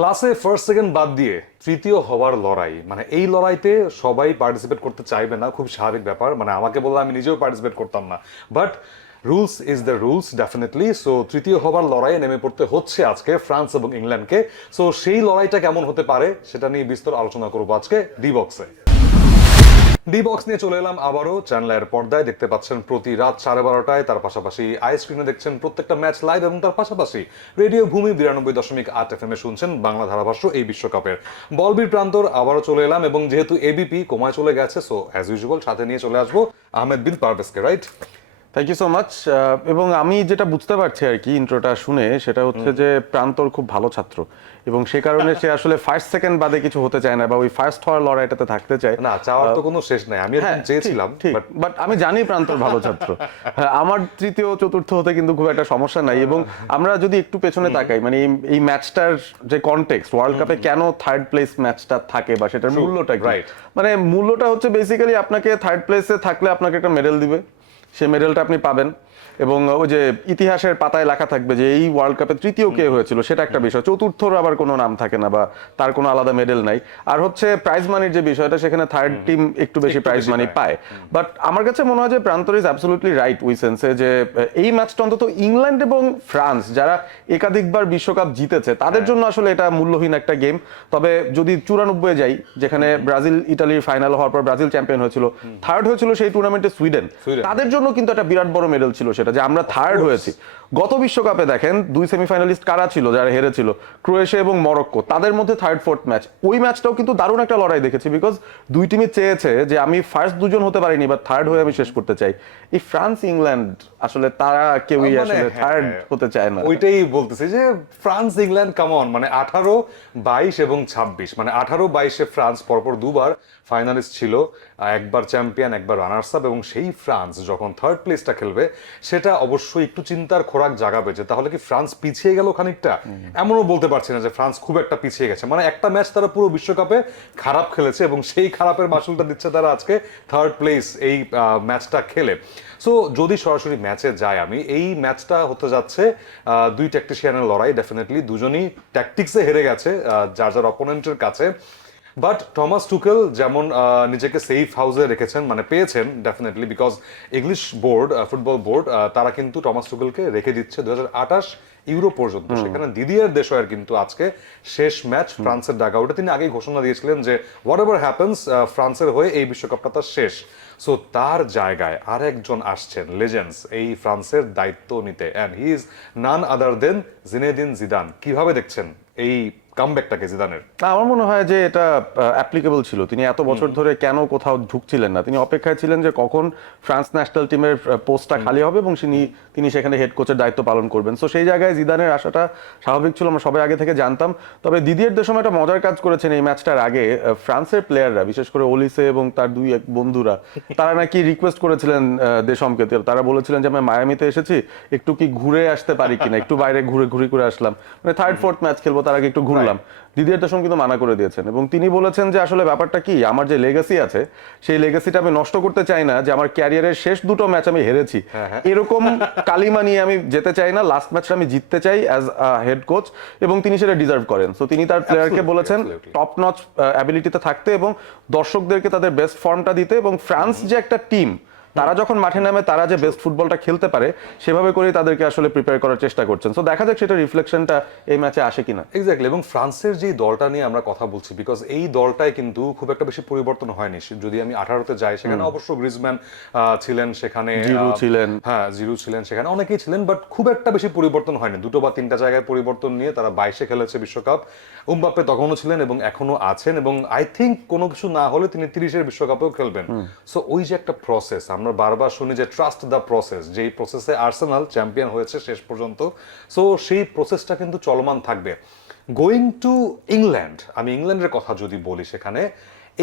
ক্লাসে first second বাদ দিয়ে তৃতীয় হওয়ার লড়াই, মানে এই লড়াইতে সবাই পার্টিসিপেট করতে চাইবে না, খুব স্বাভাবিক ব্যাপার। মানে আমাকে বললে আমি নিজেও পার্টিসিপেট করতাম না, but rules is the rules definitely. So তৃতীয় হবার লড়াইয়ে নেমে পড়তে হচ্ছে আজকে ফ্রান্স এবং ইংল্যান্ডকে। সো সেই লড়াইটা কেমন হতে পারে সেটা নিয়ে বিস্তর আলোচনা করবো আজকে ডি বক্সে। ডি বক্স নিয়ে চলে এলাম আবারও চ্যানেলের পর্দায়। দেখতে পাচ্ছেন প্রতি রাত 12:30টায়, তার পাশাপাশি আই স্ক্রিনে দেখছেন প্রত্যেকটা ম্যাচ লাইভ, এবং তার পাশাপাশি রেডিও ভূমি 92.8 FM এ শুনছেন বাংলা ধারাভাষ্য এই বিশ্বকাপের। বলবীর প্রান্তর আবারও চলে এলাম, এবং যেহেতু এবিপি কমায় চলে গেছে, সো অ্যাজ ইউজুয়াল সাথে নিয়ে চলে আসবো আহমেদ বিন পারভেজকে। Right, thank you so much. এবং আমি যেটা বুঝতে পারছি আর কি ইন্ট্রোটা শুনে, সেটা হচ্ছে যে প্রান্তর খুব ভালো ছাত্র, এবং সে কারণে সে আসলে ফার্স্ট সেকেন্ড বাদে কিছু হতে চায় না, বা ওই ফার্স্ট হওয়ার লড়াইটাতে থাকতে চায় না। চাওয়ার তো কোনো শেষ নাই, আমি এরকম চেয়েছিলাম, বাট আমি জানি প্রান্তর ভালো ছাত্র। হ্যাঁ, আমার তৃতীয় চতুর্থ হতে কিন্তু খুব একটা সমস্যা নাই। এবং আমরা যদি একটু পেছনে তাকাই, মানে এই ম্যাচটার যে কনটেক্সট, ওয়ার্ল্ড কাপে কেন থার্ড প্লেস ম্যাচটা থাকে বা সেটার মূল্যটা কি, মানে মূল্যটা হচ্ছে বেসিক্যালি আপনাকে থার্ড প্লেসে থাকলে আপনাকে একটা মেডেল দিবে, সেই মেডেলটা আপনি পাবেন, এবং ওই যে ইতিহাসের পাতায় লেখা থাকবে যে এই ওয়ার্ল্ড কাপে তৃতীয় কে হয়েছিল, সেটা একটা বিষয়। চতুর্থর আবার কোনো নাম থাকে না, বা তার কোনো আলাদা মেডেল নাই। আর হচ্ছে প্রাইজ মানির যে বিষয়টা, সেখানে থার্ড টিম একটু বেশি প্রাইজ মানি পায়। বাট আমার কাছে মনে হয় যে প্রান্তর ইজ অ্যাবসলিউটলি রাইট উই সেন্সে, যে এই ম্যাচটা অন্তত ইংল্যান্ড এবং ফ্রান্স, যারা একাধিকবার বিশ্বকাপ জিতেছে, তাদের জন্য আসলে এটা মূল্যহীন একটা গেম। তবে যদি 94 যাই, যেখানে ব্রাজিল ইটালির ফাইনাল হওয়ার পর ব্রাজিল চ্যাম্পিয়ন হয়েছিল, থার্ড হয়েছিল সেই টুর্নামেন্টে সুইডেন, তাদের জন্য কিন্তু একটা বিরাট বড় মেডেল ছিল সেটা, যে আমরা থার্ড হয়েছি। গত বিশ্বকাপে দেখেন দুই সেমিফাইনালিস্ট কারা ছিল যারা হেরেছিল, ক্রোয়েশিয়া এবং মরক্কো, তাদের মধ্যে থার্ড ফোর্থ ম্যাচ। ওই ম্যাচটাও কিন্তু দারুণ একটা লড়াই দেখেছি, বিকজ দুই টিমই চেয়েছে যে আমি ফার্স্ট দুজন হতে পারিনি, বা থার্ড হয়ে আমি শেষ করতে চাই। এই ফ্রান্স ইংল্যান্ড আসলে তারা কেউই আসলে থার্ড হতে চায় না। ওইটাই বলতেছি যে ফ্রান্স ইংল্যান্ড কাম অন, মানে 18, 22 এবং 26, মানে 18-22-এ ফ্রান্স পরপর দুবার ফাইনালিস্ট ছিল, একবার চ্যাম্পিয়ন, একবার রানার্স আপ, এবং সেই ফ্রান্স যখন থার্ড প্লেসটা খেলবে, সেটা অবশ্যই একটু চিন্তার খোরাক জাগাবে যে তাহলে কি ফ্রান্স পিছিয়ে গেল খানিকটা। এমনও বলতে পারছি না যে ফ্রান্স খুব একটা পিছিয়ে গেছে, মানে একটা ম্যাচ তারা পুরো বিশ্বকাপে খারাপ খেলেছে, এবং সেই খারাপের মাসুলটা দিচ্ছে তারা আজকে থার্ড প্লেস এই ম্যাচটা খেলে। সো যদি সরাসরি ম্যাচে যাই, আমি এই ম্যাচটা হতে যাচ্ছে দুই ট্যাকটিশিয়ানের লড়াই। ডেফিনেটলি দুজনই ট্যাকটিক্সে হেরে গেছে যার যার অপোনেন্টের কাছে, বাট টমাস টুকেল যেমন নিজেকে সেফ হাউসে রেখেছেন, মানে পেয়েছেন definitely, because English board, football board, তারা কিন্তু টমাস টুকেলকে রেখে দিচ্ছে 2028 ইউরো পর্যন্ত। সেখানে দিদিয়ার দেশয়ের কিন্তু আজকে শেষ ম্যাচ ফ্রান্সের ডাগআউটে। তিনি আগেই ঘোষণা দিয়েছিলেন যে হোয়াট এভার হ্যাপেন্স, ফ্রান্সের হয়ে এই বিশ্বকাপটা তার শেষ। সো তার জায়গায় আরেকজন আসছেন লেজেন্ডস এই ফ্রান্সের দায়িত্ব নিতে, and he is none other than Zinedine Zidane. কিভাবে দেখছেন এই কামব্যাকটাকে জিদানের? আমার মনে হয় যে এটা অ্যাপ্লিকেবল ছিল। তিনি এত বছর ধরে কেন কোথাও ঢুকছিলেন না, তিনি অপেক্ষায় ছিলেন যে কখন ফ্রান্স ন্যাশনাল টিমের পোস্টটা খালি হবে এবং তিনি সেখানে হেড কোচের দায়িত্ব পালন করবেন। সো সেই জায়গায় জিদানের আসাটা স্বাভাবিক ছিল, আমরা সবাই আগে থেকে জানতাম। তবে দিদিয়ের দেশম একটা মজার কাজ করেছেন এই ম্যাচটার আগে। ফ্রান্সের প্লেয়াররা, বিশেষ করে ওলিসে এবং তার দুই এক বন্ধুরা, তারা নাকি রিকোয়েস্ট করেছিলেন দেশমকে। তারা বলেছিলেন যে আমি মায়ামিতে এসেছি, একটু কি ঘুরে আসতে পারি কিনা, একটু বাইরে ঘুরে আসলাম, মানে থার্ড ফোর্থ ম্যাচ খেলবো, তার আগে একটু ঘুরলাম। দিদিয়ার দেশম কিন্তু মানা করে দিয়েছেন, এবং তিনি বলেছেন যে আসলে ব্যাপারটা কি, আমার যে লেগাসি আছে সেই লেগাসিটা আমি নষ্ট করতে চাই না, যে আমার ক্যারিয়ারের শেষ দুটো ম্যাচ আমি হেরেছি, এরকম কালিমা নিয়ে আমি যেতে চাই না। লাস্ট ম্যাচটা আমি জিততে চাই অ্যাজ হেড কোচ, এবং তিনি সেটা ডিজার্ভ করেন। সো তিনি তার প্লেয়ারকে বলেছেন টপ নচ অ্যাবিলিটিতে থাকতে এবং দর্শকদেরকে তাদের বেস্ট ফর্মটা দিতে, এবং ফ্রান্স যে একটা টিম, তারা যখন মাঠে নামে তারা যে বেস্ট ফুটবলটা খেলতে পারে, সেভাবে করেই তাদেরকে আসলে প্রিপেয়ার করার চেষ্টা করছেন। সো দেখা যাক সেটা রিফ্লেকশনটা এই ম্যাচে আসে কিনা। এক্স্যাক্টলি। এবং ফ্রান্সের যে দলটা নিয়ে আমরা কথা বলছি, বিকজ এই দলটাই কিন্তু খুব একটা বেশি পরিবর্তন হয়নি। যদি আমি 18-তে যাই, সেখানে অবশ্য গ্রিজম্যান ছিলেন, সেখানে জিরু ছিলেন, হ্যাঁ জিরু ছিলেন, সেখানে অনেকেই ছিলেন, বাট খুব একটা বেশি পরিবর্তন হয়নি। 2 বা 3টা জায়গায় পরিবর্তন নিয়ে তারা 22-এ খেলেছে বিশ্বকাপ। উমবাপ্পে তখনও ছিলেন এবং এখনো আছেন, এবং আই থিঙ্ক কোনো কিছু না হলে তিনি 30-এর বিশ্বকাপেও খেলবেন। সো ওই যে একটা প্রসেস, আমরা বারবার শুনি যে ট্রাস্ট দ্য প্রসেস, যেই প্রসেসে আর্সেনাল চ্যাম্পিয়ন হয়েছে শেষ পর্যন্ত। সো সেই প্রসেসটা কিন্তু চলমান থাকবে। গোয়িং টু ইংল্যান্ড, আমি ইংল্যান্ডের কথা যদি বলি, সেখানে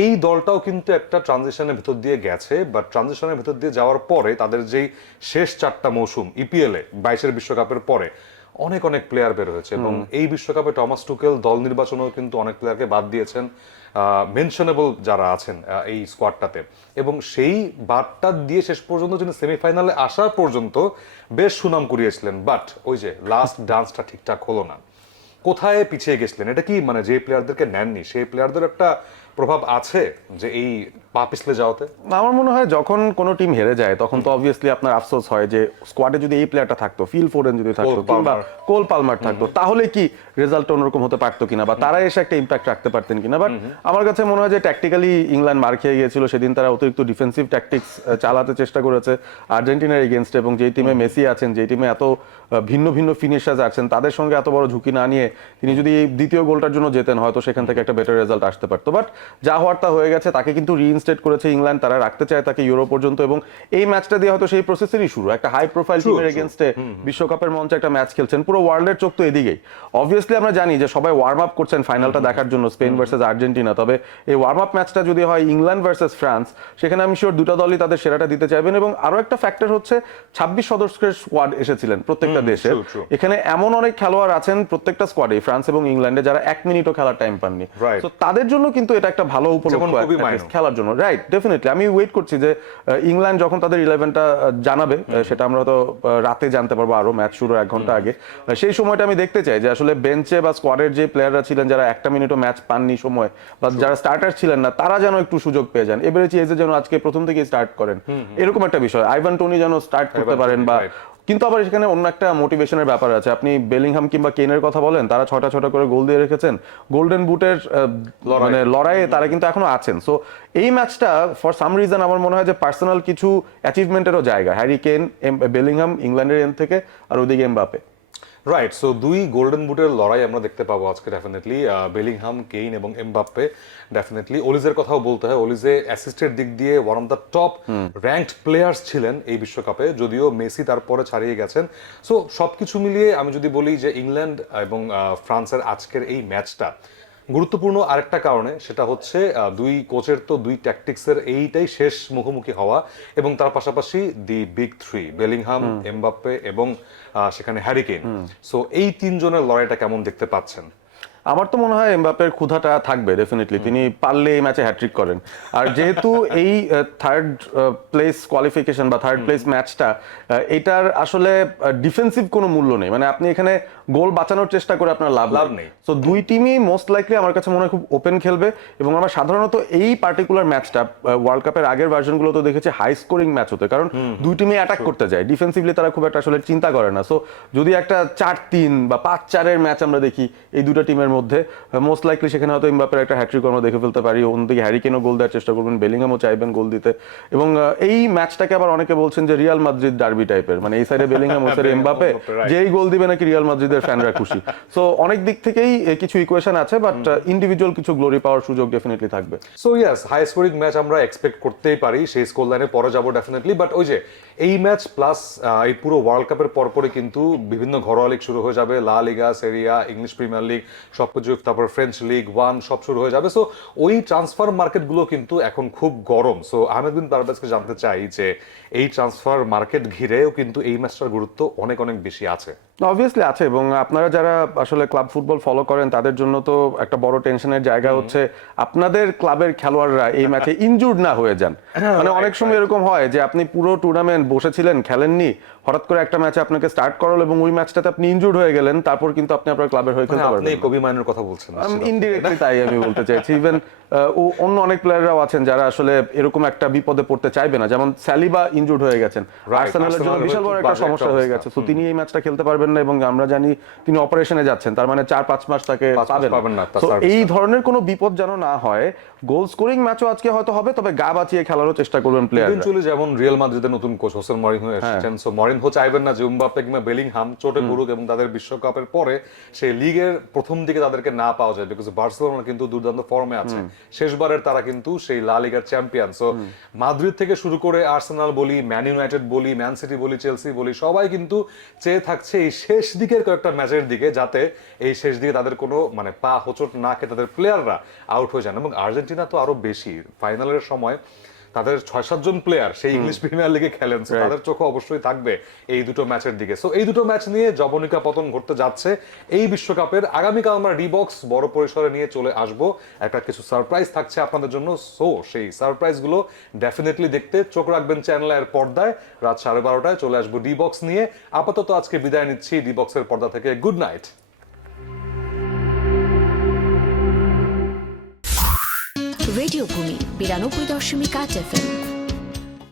এই দলটাও কিন্তু একটা ট্রানজিশনের ভিতর দিয়ে গেছে, বাট ট্রানজিশনের ভিতর দিয়ে যাওয়ার পরে তাদের যেই শেষ 4টা মৌসুম ইপিএলে 22-এর বিশ্বকাপের পরে অনেক প্লেয়ার বের হয়েছে, এবং এই বিশ্বকাপে টমাস টুকেল দল নির্বাচনেও কিন্তু অনেক প্লেয়ারকে বাদ দিয়েছেন, মেনশনেবল যারা আছেন এই স্কোয়াডটাতে, এবং সেই বাদটা দিয়ে শেষ পর্যন্ত যিনি সেমিফাইনালে আসা পর্যন্ত বেশ সুনাম কুড়িয়েছিলেন। বাট ওই যে লাস্ট ডান্সটা ঠিকঠাক হলো না। কোথায় পিছিয়ে গেছিলেন? এটা কি মানে যে প্লেয়ারদেরকে নেননি সেই প্লেয়ারদের একটা প্রভাব আছে যে এই পা পিছলে যাওয়াতে? আমার মনে হয় যখন কোনো টিম হেরে যায় তখন তো অবভিয়াসলি আপনার আফসোস হয় যে স্কোয়াডে যদি এই প্লেয়ারটা থাকতো, ফিল ফোডেন যদি থাকতো কিংবা কোল পালমার থাকতো, তাহলে কি রেজাল্টটা অন্যরকম হতে পারতো কিনা, বা তারা এসে একটা ইম্প্যাক্ট রাখতে পারতেন কিনা। বাট আমার কাছে মনে হয় যে ট্যাকটিক্যালি ইংল্যান্ড মার খেয়ে গিয়েছিল সেদিন। তারা অতিরিক্ত ডিফেন্সিভ ট্যাকটিক্স চালাতে চেষ্টা করেছে আর্জেন্টিনার এগেনস্টে, এবং যেই টিমে মেসি আছেন, যেই টিমে এত ভিন্ন ভিন্ন ফিনিশার্স আছেন, তাদের সঙ্গে এত বড় ঝুঁকি না নিয়ে তিনি যদি এই দ্বিতীয় গোলটার জন্য যেতেন হয়তো সেখান থেকে একটা বেটার রেজাল্ট আসতে পারতো। বাট যা হওয়ার তা হয়ে গেছে। তাকে কিন্তু রিইনস্টেট করেছে ইংল্যান্ড, তারা রাখতে চায় তাকে ইউরো পর্যন্ত, এবং এই ম্যাচটা দিয়ে হয়তো সেই প্রসেসেরই শুরু। একটা হাই প্রোফাইল টিমের এগেনস্টে বিশ্বকাপের মঞ্চে একটা ম্যাচ খেলছেন, পুরো ওয়ার্ল্ডের চোখ তো এদিকেই। অবভিয়াসলি আমরা জানি যে সবাই ওয়ার্ম আপ করছেন ফাইনালটা দেখার জন্য, স্পেন ভার্সেস আর্জেন্টিনা। তবে এই ওয়ার্ম আপ ম্যাচটা যদি হয় ইংল্যান্ড ভার্সেস ফ্রান্স, সেখানে আমি শিওর দুটো দলই তাদের সেরাটা দিতে চাইবেন। এবং আরো একটা ফ্যাক্টর হচ্ছে 26 সদস্যের স্কোয়াড এসেছিলেন প্রত্যেকটা দেশের। এখানে এমন অনেক খেলোয়াড় আছেন প্রত্যেকটা স্কোয়াডে, ফ্রান্স এবং ইংল্যান্ডে, যারা 1 মিনিটও খেলার টাইম পাননি। তো তাদের জন্য কিন্তু এটা একটা ভালো উপলক্ষ খেলার জন্য। রাইট, ডেফিনেটলি আমি ওয়েট করছি যে ইংল্যান্ড যখন তাদের 11টা জানাবে, সেটা আমরা হয়তো রাতে জানতে পারবো, আরো ম্যাচ শুরু 1 ঘন্টা আগে। সেই সময়টা আমি দেখতে চাই যে আসলে বেঞ্চে বা স্কোয়াডের যে প্লেয়াররা ছিলেন যারা 1টা মিনিটও ম্যাচ পাননি সময়, বা যারা স্টার্টার ছিলেন না, তারা যেন একটু সুযোগ পেয়ে যান। এবারে চিয়েজে যেন আজকে প্রথম থেকে স্টার্ট করেন, এরকম একটা বিষয়। আইভান টোনি যেন স্টার্ট করতে পারেন। বা কিন্তু আবার এখানে অন্য একটা মোটিভেশনের ব্যাপার আছে। আপনি বেলিংহাম কিংবা কেনের কথা বলেন, তারা 6টা করে গোল দিয়ে রেখেছেন, গোল্ডেন বুটের মানে লড়াইয়ে তারা কিন্তু এখনো আছেন। সো এই ম্যাচটা ফর সাম রিজন আমার মনে হয় যে পার্সোনাল কিছু অ্যাচিভমেন্টেরও জায়গা। হ্যারি কেন, বেলিংহাম ইংল্যান্ডের এন্ড থেকে, আর ওদিকে এমবাপে। রাইট, সো 2 গোল্ডেন বুটের লড়াই আমরা দেখতে পাবো আজকে ডেফিনেটলি, বেলিংহাম, কেইন এবং এমবাপ্পে। ডেফিনেটলি ওলিজের কথাও বলতে হয়। ওলিজে অ্যাসিস্টের দিক দিয়ে one of the top ranked players ছিলেন এই বিশ্বকাপে, যদিও মেসি তারপরে ছাড়িয়ে গেছেন। সো সবকিছু মিলিয়ে আমি যদি বলি যে ইংল্যান্ড এবং ফ্রান্সের আজকের এই ম্যাচটা গুরুত্বপূর্ণ আরেকটা কারণে, সেটা হচ্ছে 2 কোচের তো 2 ট্যাকটিক্সের এইটাই শেষ মুখোমুখি হওয়া, এবং তার পাশাপাশি দি বিগ 3 বেলিংহাম, এমবাপ্পে এবং সেখানে হ্যারি কেইন। সো এই 3 জনের লড়াইটা কেমন দেখতে পাচ্ছেন? আমার তো মনে হয় এমবাপ্পের ক্ষুধাটা থাকবে ডেফিনেটলি, তিনি পারলে এই ম্যাচে হ্যাট্রিক করেন। আর যেহেতু এই থার্ড প্লেস কোয়ালিফিকেশন বা থার্ড প্লেস ম্যাচটা, এটার আসলে ডিফেন্সিভ কোনো মূল্য নেই। মানে আপনি এখানে গোল বাঁচানোর চেষ্টা করে আপনার লাভ নেই। তো 2 টিমই মোস্ট লাইকলি আমার কাছে মনে হয় খুব ওপেন খেলবে। এবং আমরা সাধারণত এই পার্টিকুলার ম্যাচটা ওয়ার্ল্ড কাপের আগের ভার্সনগুলো তো দেখেছি হাই স্কোরিং ম্যাচ হতে, কারণ 2 টিমই অ্যাটাক করতে যায়, ডিফেন্সিভলি তারা খুব একটা আসলে চিন্তা করে না। সো যদি একটা 4-3 বা 5-4 ম্যাচ আমরা দেখি এই দুটো টিমের মধ্যে, মোস্ট লাইকলি সেখানে হয়তো এমবাপ্পের একটা হ্যাট্রিক আমরা দেখে ফেলতে পারি। অন্যদিকে হ্যারি কেনও গোল দেওয়ার চেষ্টা করবেন, বেলিংহামও চাইবেন গোল দিতে। এবং এই ম্যাচটাকে আবার অনেকে বলছেন যে রিয়াল মাদ্রিদ ডার্বি টাইপের, মানে এই সাইডে বেলিংহাম, ওই সাইডে এমবাপ্পে, যেই গোল দিবে নাকি রিয়াল মাদ্রিদের ফ্যানরা খুশি। সো অনেক দিক থেকেই কিছু ইকুয়েশন আছে, বাট ইন্ডিভিজুয়াল কিছু গ্লোরি পাওয়ার সুযোগ ডেফিনেটলি থাকবে। So yes, high scoring match আমরা এক্সপেক্ট করতেই পারি, সেই স্কোর লাইনে পরে যাবো ডেফিনেটলি। বাট ওই যে এই ম্যাচ প্লাস এই পুরো ওয়ার্ল্ড কাপের পরপরই কিন্তু বিভিন্ন ঘরোয়া লিগ শুরু হয়ে যাবে, লা লিগা, সেরিয়া, ইংলিশ প্রিমিয়ার লিগ সবকিছু, তারপর ফ্রেঞ্চ লিগ 1 সব শুরু হয়ে যাবে। সো ওই ট্রান্সফার মার্কেটগুলো কিন্তু এখন খুব গরম। সো আহমেদ বিন পারভেজকে জানতে চাই যে এই ট্রান্সফার মার্কেট ঘিরেও কিন্তু এই ম্যাচটার গুরুত্ব অনেক অনেক বেশি আছে। অবভিয়াসলি আছে, এবং আপনারা যারা আসলে ক্লাব ফুটবল ফলো করেন তাদের জন্য তো একটা বড় টেনশনের জায়গা হচ্ছে আপনাদের ক্লাবের খেলোয়াড়রা এই ম্যাচে ইনজুর্ড না হয়ে যান। মানে অনেক সময় এরকম হয় যে আপনি পুরো টুর্নামেন্ট বসেছিলেন, খেলেননি, হঠাৎ করে একটা ম্যাচে আপনাকে স্টার্ট করালো এবং ওই ম্যাচটাতে আপনি ইনজুর্ড হয়ে গেলেন, তারপর কিন্তু আপনি আপনার ক্লাবের হয়ে খেলতে পারবেন। আপনি কবি মাইনের কথা বলছেন? ইনডিরেক্টলি তাই আমি বলতে চাইছি। ইভেন অন্য অনেক প্লেয়াররাও আছেন যারা আসলে এরকম একটা বিপদে পড়তে চাইবে না, যেমন সালিবা ইনজুর্ড হয়ে গেছেন, আর্সেনালের জন্য বিশাল বড় একটা সমস্যা হয়ে গেছে। তো তিনি এই ম্যাচটা খেলতে পারবেন না, এবং আমরা জানি তিনি অপারেশনে যাচ্ছেন, তার মানে 4-5 মাস তাকে পাবেন না। তো এই ধরনের কোনো বিপদ যেন না হয়। গোল স্কোরিং ম্যাচও আজকে হয়তো হবে, তবে গা বাঁচিয়ে খেলারও চেষ্টা করবেন প্লেয়ার। ইভেন্চুয়ালি যেমন রিয়াল মাদ্রিদের নতুন কোচ হোসে মরিনহো এসেছেন, সো মরিনহো চাইবেন না যে এমবাপ্পে কিংবা বেলিংহাম চোটে পড়ুক এবং তাদের বিশ্বকাপের পরে সেই লিগের প্রথম দিকে তাদেরকে না পাওয়া যায়, বিকজ বার্সেলোনা কিন্তু দুর্দান্ত ফর্মে আছে, শেষবারের তারা কিন্তু সেই লা লিগার চ্যাম্পিয়ন। সো মাদ্রিদ থেকে শুরু করে আর্সেনাল বলি, ম্যান ইউনাইটেড বলি, ম্যান সিটি বলি, চেলসি বলি, সবাই কিন্তু চেয়ে থাকছে এই শেষ দিকের কয়েকটা ম্যাচের দিকে, যাতে এই শেষ দিকে তাদের কোনো মানে পা হোঁচট না খেয়ে তাদের প্লেয়াররা আউট হয়ে যান। এবং আর্জেন্টিনা তো আরো বেশি, ফাইনালের সময় তাদের 6-7 জন প্লেয়ার সেই ইংলিশ প্রিমিয়ার লিগে খেলেন, তাদের চোখ অবশ্যই থাকবে এই দুটো ম্যাচের দিকে। সো এই দুটো ম্যাচ নিয়ে জবনিকা পতন ঘটতে যাচ্ছে এই বিশ্বকাপের। আগামীকাল আমরা রিবক্স বড় পরিসরে নিয়ে চলে আসব, একটা কিছু সারপ্রাইজ থাকছে আপনাদের জন্য। সো সেই সারপ্রাইজ গুলো ডেফিনেটলি দেখতে চোখ রাখবেন চ্যানেলের পর্দায়। রাত 12:30টায় চলে আসবো ডিবক্স নিয়ে। আপাতত আজকে বিদায় নিচ্ছি ডিবক্সের পর্দা থেকে। Good night. রেডিও ভূমি 92.8 FM